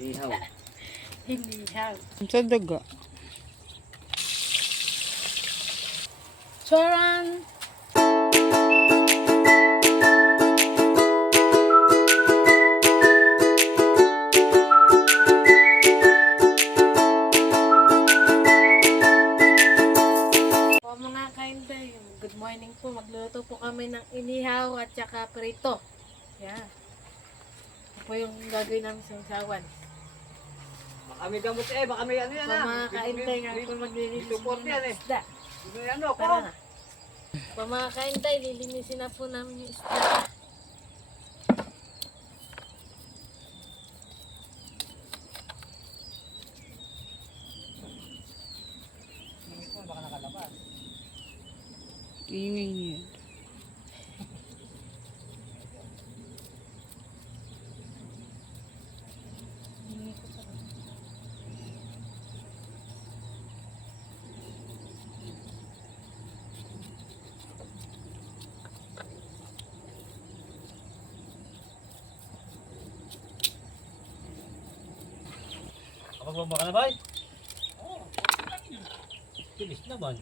Ihaw. Inihaw. Sa daga. Charan! Mga kainday, good morning po. Magluluto po kami ng inihaw at saka prito. Yan. Ito po yung gagawin namin sa sawan. Baka may gamot baka may ano yan Mga kainday, nga po maglilinis support yan ng isda. Ano ko? Tara na. Mga kainday, lilinisin na po namin yung isda. Baka nakalabas. Ingay niya. Kapag baka na ba? Oo. Bilis naman.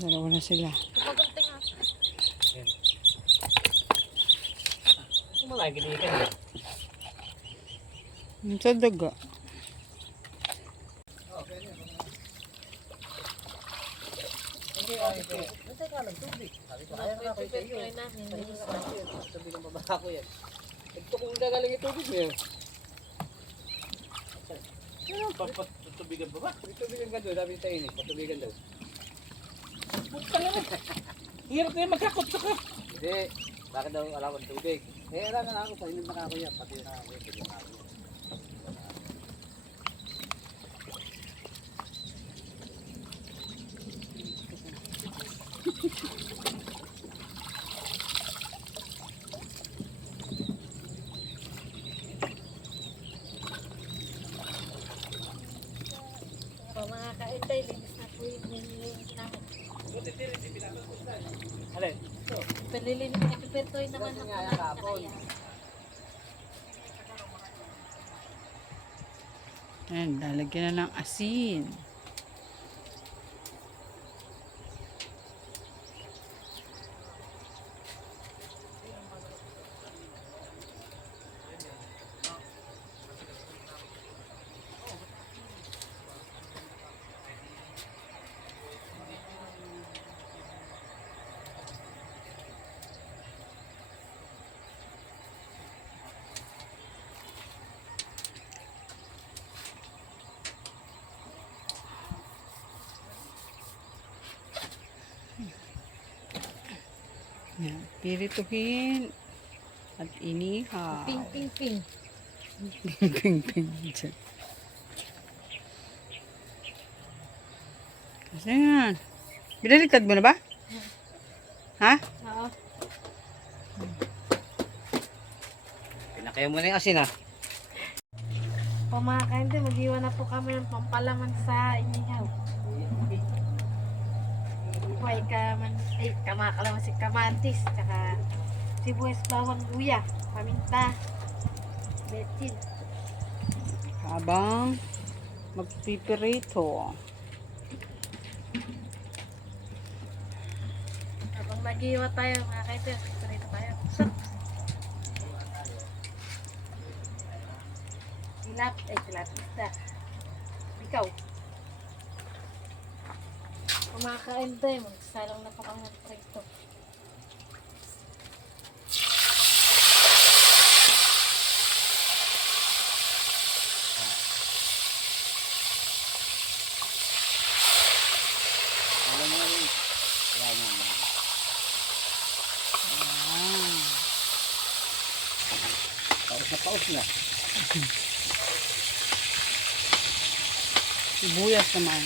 Dalawa na sila. Kapagunting nga. Yan. Malay ginikan yan. Sa daga. Basta ka lang tubig. Sabi ko, ayaw na kayo sa iyo. Tubig ng baba ko yan. Ito kung gagaling yung tubig niya. Ano? Patubigan ba ba? Patubigan ka doon, sabi tayo ini. Patubigan daw. Buka naman. Hirap na yung magkakot-sakot. Hindi. Bakit daw alaman tubig? Alam na ako, painom na ako yan. Pati na ako yan. Pati na ako yan. Mga kainday, linis na po yung nililinis namin. Alin? Palilinis na pipertoy naman Kasi ako nga, na kapon. Ayan, lalagyan na ng asin. Yan, pirituhin at inihaw. Ping, ping, ping. Ping, ping, dyan. Kasi yan. Binaligtad mo na ba? Ha? Oo. Pinakayo mo na yung asin Mga kainday, mag-iwan na po kami ng pampalaman sa inihaw. Buhay kamakalaman si kamatis, tsaka sibuyas, bawang, luya, paminta, betil. Habang magpipirito. Habang mag-iwa tayo, mga kainday, pipirito tayo. Tilapia. Ikaw. Mga kainday, magsasalang na po kami ng prito. Paus na paus na. Sibuyas naman.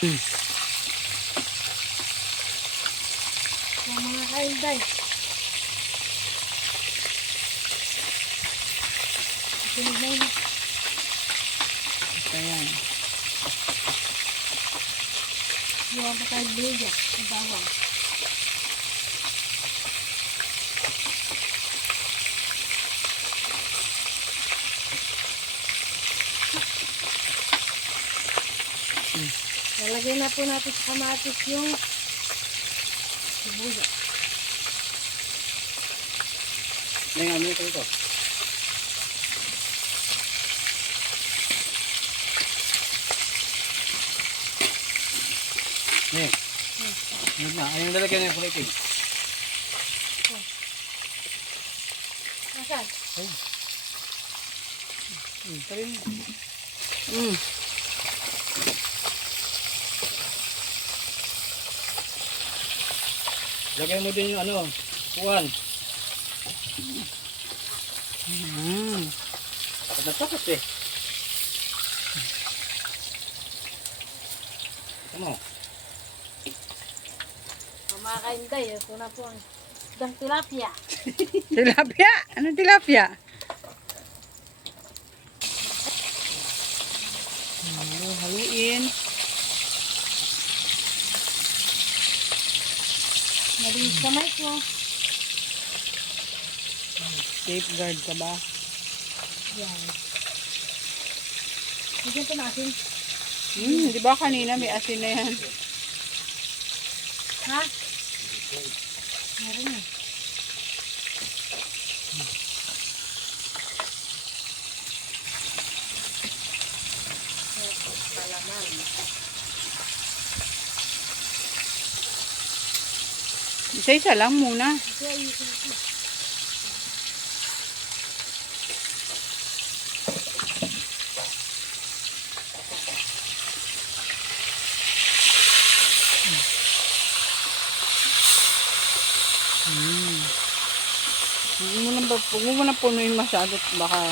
So, mga kainday. Sunog na yun. Ayan. Yung pa tayo luya. Ang bawang. Lalagay na po natin sa kamatis yung sibuyas. Ngayon, ano ito? Ngayon. Ngayon na. Ayun lalagyan niya kulay pink. Nasaan? Ito rin. Mm. Lagay mo din yung ano, kuwan. Mm. Takot na takot eh. Ano? Mga kainday, ito na po ang isdang tilapia. Tilapia? Anong tilapia? Haluin. Malinis kamay ko. Safeguard ka ba? Yan. Bigyan ito na asin. Di ba kanina may asin na yan? Ha? Meron na. Palaman. Isa-isa lang muna. Ito ay ito. Huwag mo muna punuin masyado. Baka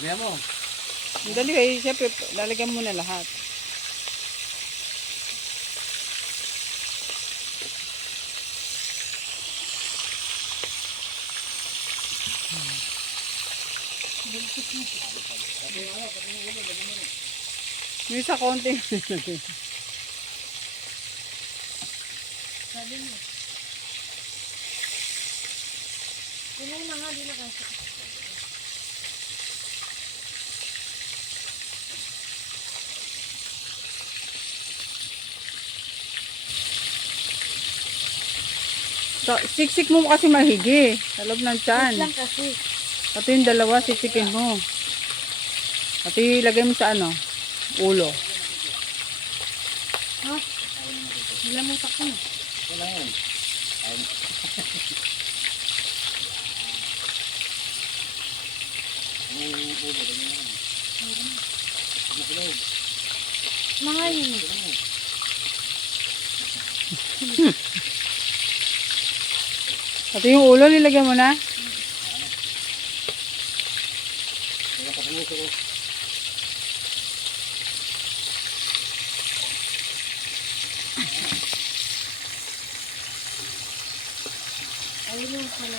Lagyan mo. dali kayo. Siyempre, lalagyan mo na lahat. Yung sa konti. Sabi mo. Puno na nga, di na kasi. So, siksik mo kasi mahigi. Sa loob ng tiyan. Wait lang kasi. Pati yung dalawa, siksikin mo. Pati ilagay mo sa ano? Ulo. Ha? Nilamutak ko na. Wala yan. Mga yun. Pati yung ulo, nilagay mo na. Ayun yung pala.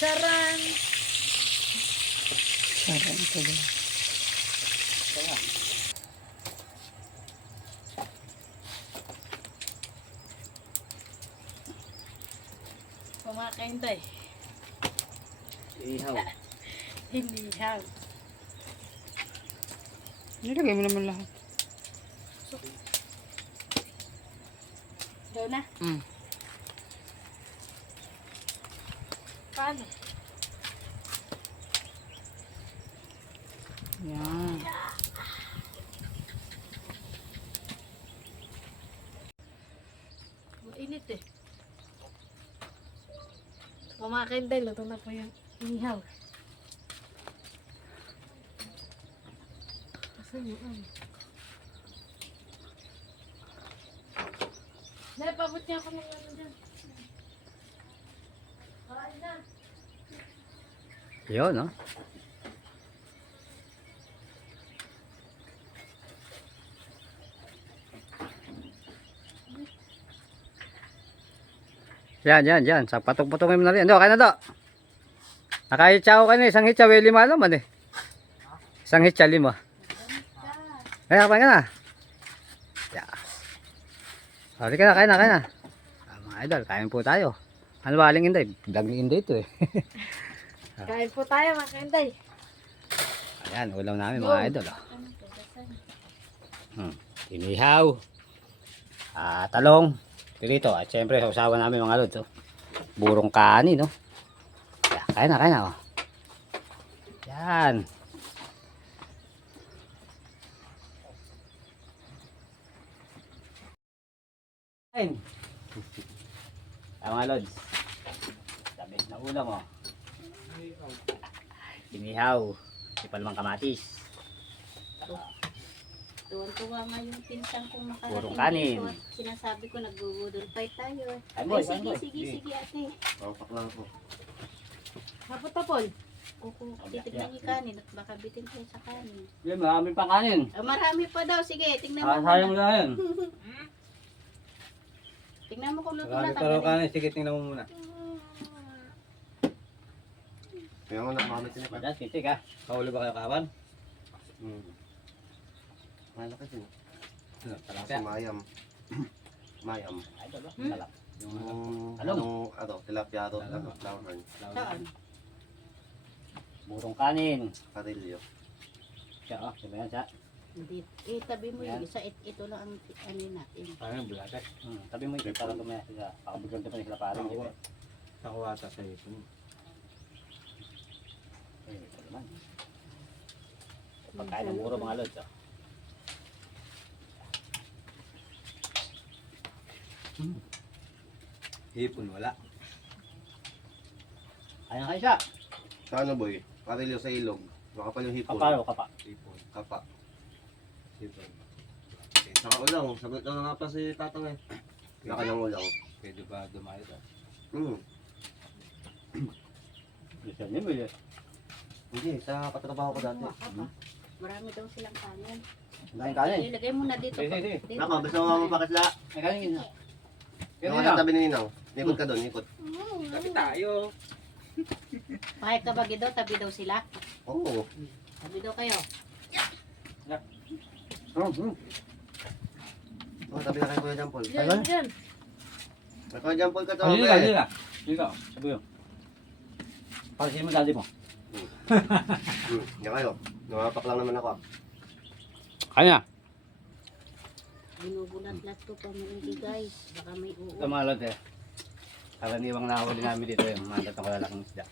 Saran! Sarap ito ba? Pumakain tayo. Ihaw. Hinihaw. Nilagay mo naman lahat. Daw na? Paano? Yan. Mainit eh. Pumakain tayo. Luto na po yung hinihaw. Dahil pabot niya ako ng ano dyan. Kain na. Yun, no? Yan. Sa patok-patokin mo na rin. Ano, kaya na to. Nakahitsa ko kanina. Isang hitsa, may 5 naman eh. Isang hitsa, 5. Kaya ka na. Yeah. Sorry ka na, kain na. Mga idol, kain po tayo. Ano ba aling Inday? Vlog ni Inday ito eh. Kain po tayo mga kainday. Ayan, ulam namin mga idol. Inihaw. Talong. Pirito. At syempre, sausawan namin mga lods. Oh. Burong kanin, no? Kaya, kain na. Oh. Yan. Kain. Mga lods. Sabit na ulam, oh. Inihaw. Di pa naman kamatis. Tuwan-tuwa nga yung pinsan kong makarating. Purong kanin. dito at sinasabi ko nagbubudol fight tayo. Ay, boy, Sige ate. Papak lang po. Hapot-tapol. Kung titignan niyo kanin at baka bitin kayo sa kanin. Yan, marami pang kanin. Marami pa daw. Sige, tingnan mo. Sayang na yan. Tingnan mo kung luto na. Marami pa raw kanin. Sige, tingnan mo muna. Kaya nga nakamit sila pa. Yan, kintik ha. Kaulo ba kayo kawan? Malaki sila. Talapia. Kasi mayam. Mayam. Ay, ito ba? Talap. Yung Along. tilapia to, flower horn, Saan? Burong kanin. karilyo. Siya, oh. Diba yan siya? Hindi. Tabi mo yung isa. Ito lang ang ano natin. Parang bulaga. Tabi mo yung para tumaya sila. Pakabigyan pa nila parang. Nakawata sa ito. Ito naman. Pagkain ng muro mga lods. Oh. Hipon wala. Ayan kayo siya. Sa ano boy? Karilyo sa ilog. Makapal yung hipon. Kapalo ka pa. Hipon. Kapa. Hipon. Saka ulang. Sagot na nga pa si tatang eh. Laki ng ulang. Pwede ba dumayo ta? Gusto niyo mo yun. Hindi, sa katrabaho ko dati. Marami daw silang kanin. Ang kanin. Ilagay mo na dito. Sige. Dito. Nako, gusto mo mapakasla. May kanin yun. Yung mga tabi ni Ninaw. Ikot ka doon, ikot. Tapi tayo. Kahit kabagi daw, tabi daw sila. Oo. Tabi daw kayo. Oh, tabi na kay Kuya Jampol. Diyan. Kay Kuya Jampol ka to. Dito eh. ka. Dito. Sabi yun. Pagkasin mo dati mo. Yan kayo. Numapak lang naman ako. Kanya. Binubulat-lat ko pa malaki guys. Baka may Ito uo. mga lods eh. Karaniwang nakahuli namin dito yung mga tatong kalalaking isda.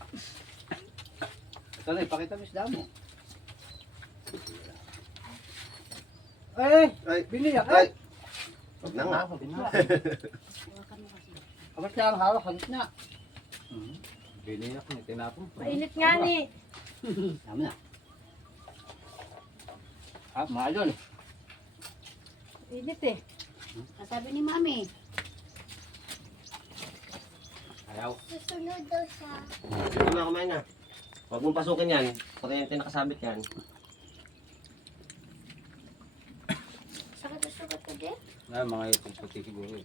Ito na, ipakita mo isda mo. Ay! Biniyak Ay! Huwag na nga. Hawakan mo kasi. Kapag siya ang hawak, hangit na. Biniyak niya, tinapon. Mainit nga ni. Tama na. Mga idol. Init eh. Sabi ni mami. Ayaw. Sige na, kumain na. Huwag mong pasukin yan. Kuryente nakasabit yan. Sakit na din. Na mga hipon puti siguro.